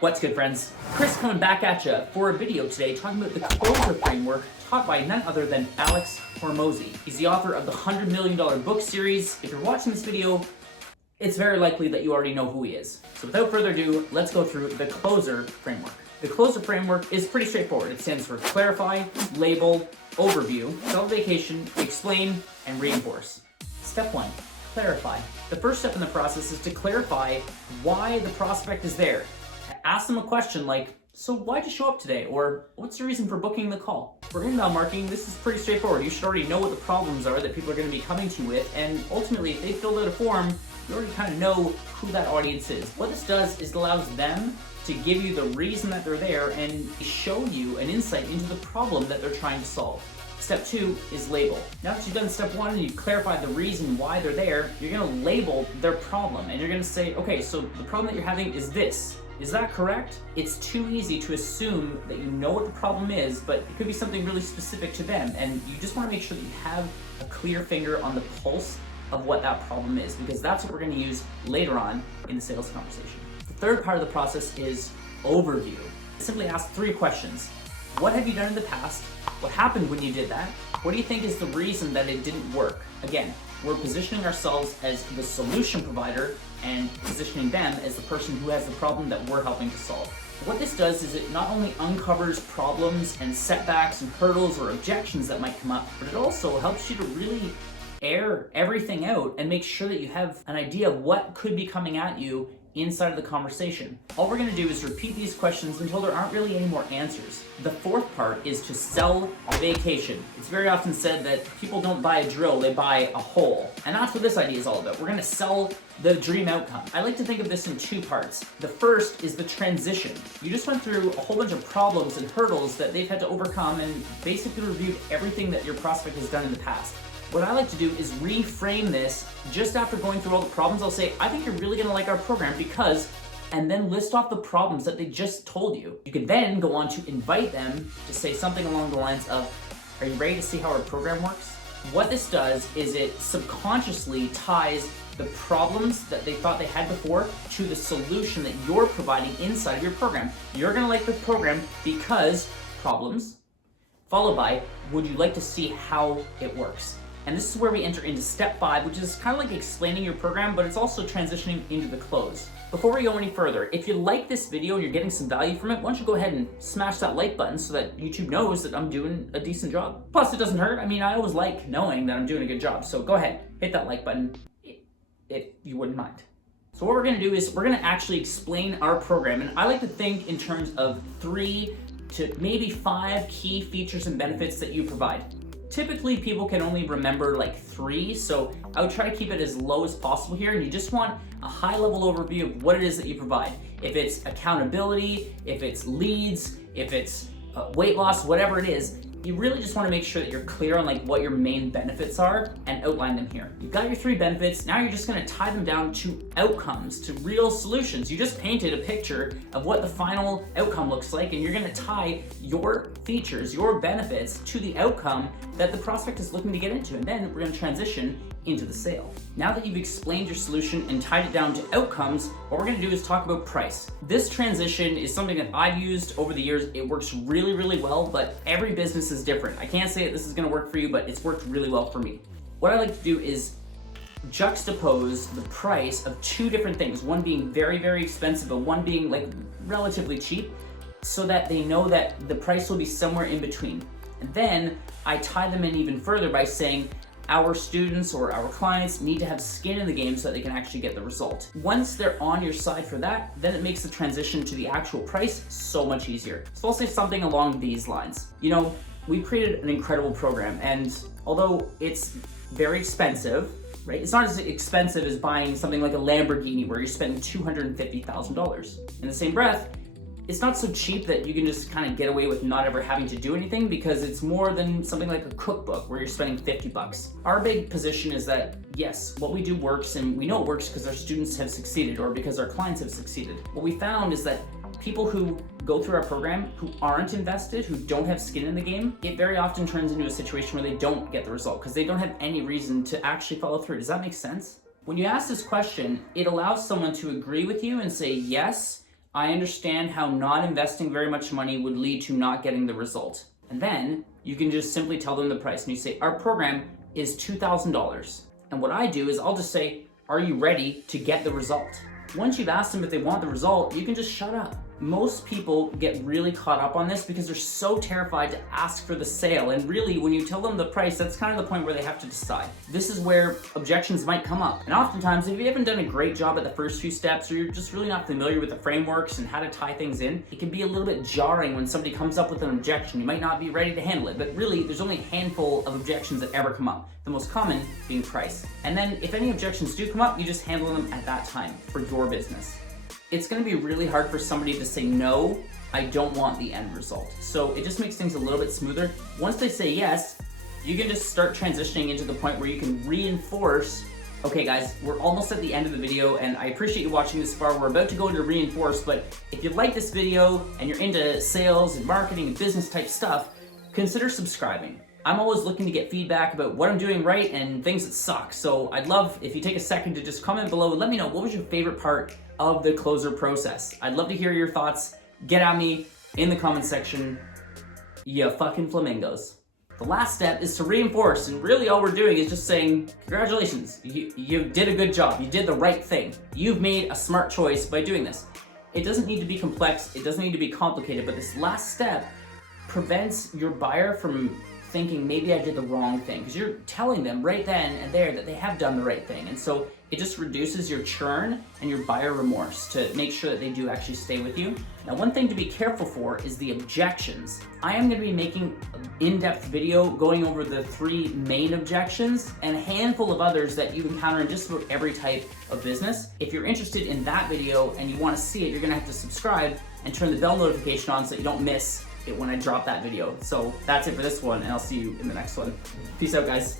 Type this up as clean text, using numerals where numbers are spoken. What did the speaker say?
What's good, friends? Chris coming back at you for a video today talking about the C.L.O.S.E.R framework taught by none other than Alex Hormozi. He's the author of the $100 million book series. If you're watching this video, it's very likely that you already know who he is. So without further ado, let's go through the C.L.O.S.E.R framework. The C.L.O.S.E.R framework is pretty straightforward. It stands for clarify, label, overview, sell vacation, explain, and reinforce. Step 1, clarify. The first step in the process is to clarify why the prospect is there. Ask them a question like, so why'd you show up today? Or what's the reason for booking the call? For inbound marketing, this is pretty straightforward. You should already know what the problems are that people are going to be coming to you with, and ultimately, if they filled out a form, you already kind of know who that audience is. What this does is it allows them to give you the reason that they're there and show you an insight into the problem that they're trying to solve. Step 2 is label. Now that you've done step 1 and you've clarified the reason why they're there, you're going to label their problem, and you're going to say, okay, so the problem that you're having is this. Is that correct? It's too easy to assume that you know what the problem is, but it could be something really specific to them, and you just want to make sure that you have a clear finger on the pulse of what that problem is, because that's what we're going to use later on in the sales conversation. The third part of the process is overview. Simply ask 3 questions. What have you done in the past? What happened when you did that? What do you think is the reason that it didn't work? Again, we're positioning ourselves as the solution provider and positioning them as the person who has the problem that we're helping to solve. What this does is it not only uncovers problems and setbacks and hurdles or objections that might come up, but it also helps you to really air everything out and make sure that you have an idea of what could be coming at you inside of the conversation. All we're going to do is repeat these questions until there aren't really any more answers. The fourth part is to sell a vacation. It's very often said that people don't buy a drill, they buy a hole. And that's what this idea is all about. We're going to sell the dream outcome. I like to think of this in 2 parts. The first is the transition. You just went through a whole bunch of problems and hurdles that they've had to overcome and basically reviewed everything that your prospect has done in the past. What I like to do is reframe this just after going through all the problems. I'll say, I think you're really gonna like our program because, and then list off the problems that they just told you. You can then go on to invite them to say something along the lines of, are you ready to see how our program works? What this does is it subconsciously ties the problems that they thought they had before to the solution that you're providing inside of your program. You're gonna like the program because problems, followed by, would you like to see how it works? And this is where we enter into step 5, which is kind of like explaining your program, but it's also transitioning into the close. Before we go any further, if you like this video and you're getting some value from it, why don't you go ahead and smash that like button so that YouTube knows that I'm doing a decent job. Plus, it doesn't hurt. I mean, I always like knowing that I'm doing a good job. So go ahead, hit that like button if you wouldn't mind. So what we're gonna do is we're gonna actually explain our program. And I like to think in terms of 3 to maybe 5 key features and benefits that you provide. Typically, people can only remember like 3, so I would try to keep it as low as possible here, and you just want a high-level overview of what it is that you provide. If it's accountability, if it's leads, if it's weight loss, whatever it is, you really just want to make sure that you're clear on like what your main benefits are and outline them here. You've got your 3 benefits, now you're just going to tie them down to outcomes, to real solutions. You just painted a picture of what the final outcome looks like, and you're going to tie your features, your benefits to the outcome that the prospect is looking to get into, and then we're going to transition into the sale. Now that you've explained your solution and tied it down to outcomes, what we're going to do is talk about price. This transition is something that I've used over the years. It works really, really well, but every business is different. I can't say that this is going to work for you, but it's worked really well for me. What I like to do is juxtapose the price of 2 different things, one being very, very expensive, but one being like relatively cheap, so that they know that the price will be somewhere in between. And then I tie them in even further by saying, our students or our clients need to have skin in the game so that they can actually get the result. Once they're on your side for that, then it makes the transition to the actual price so much easier. So I'll say something along these lines. You know, we've created an incredible program, and although it's very expensive, right? It's not as expensive as buying something like a Lamborghini where you're spending $250,000. In the same breath, it's not so cheap that you can just kind of get away with not ever having to do anything, because it's more than something like a cookbook where you're spending $50. Our big position is that, yes, what we do works, and we know it works because our students have succeeded or because our clients have succeeded. What we found is that people who go through our program who aren't invested, who don't have skin in the game, it very often turns into a situation where they don't get the result because they don't have any reason to actually follow through. Does that make sense? When you ask this question, it allows someone to agree with you and say, yes, I understand how not investing very much money would lead to not getting the result. And then you can just simply tell them the price and you say, our program is $2,000. And what I do is I'll just say, are you ready to get the result? Once you've asked them if they want the result, you can just shut up. Most people get really caught up on this because they're so terrified to ask for the sale. And really, when you tell them the price, that's kind of the point where they have to decide. This is where objections might come up. And oftentimes, if you haven't done a great job at the first few steps, or you're just really not familiar with the frameworks and how to tie things in, it can be a little bit jarring when somebody comes up with an objection. You might not be ready to handle it, but really, there's only a handful of objections that ever come up. The most common being price. And then if any objections do come up, you just handle them at that time for your business. It's going to be really hard for somebody to say, no, I don't want the end result. So it just makes things a little bit smoother. Once they say yes, you can just start transitioning into the point where you can reinforce. Okay guys, we're almost at the end of the video and I appreciate you watching this far. We're about to go into reinforce, but if you like this video and you're into sales and marketing and business type stuff, consider subscribing. I'm always looking to get feedback about what I'm doing right and things that suck. So I'd love if you take a second to just comment below and let me know what was your favorite part of the closer process. I'd love to hear your thoughts. Get at me in the comment section, you fucking flamingos. The last step is to reinforce, and really all we're doing is just saying, congratulations, you did a good job, you did the right thing. You've made a smart choice by doing this. It doesn't need to be complex, it doesn't need to be complicated, but this last step prevents your buyer from thinking maybe I did the wrong thing, because you're telling them right then and there that they have done the right thing. And so it just reduces your churn and your buyer remorse to make sure that they do actually stay with you. Now, one thing to be careful for is the objections. I am going to be making an in-depth video going over the 3 main objections and a handful of others that you encounter in just about every type of business. If you're interested in that video and you want to see it, you're going to have to subscribe and turn the bell notification on so that you don't miss it when I drop that video. So that's it for this one, and I'll see you in the next one. Peace out, guys.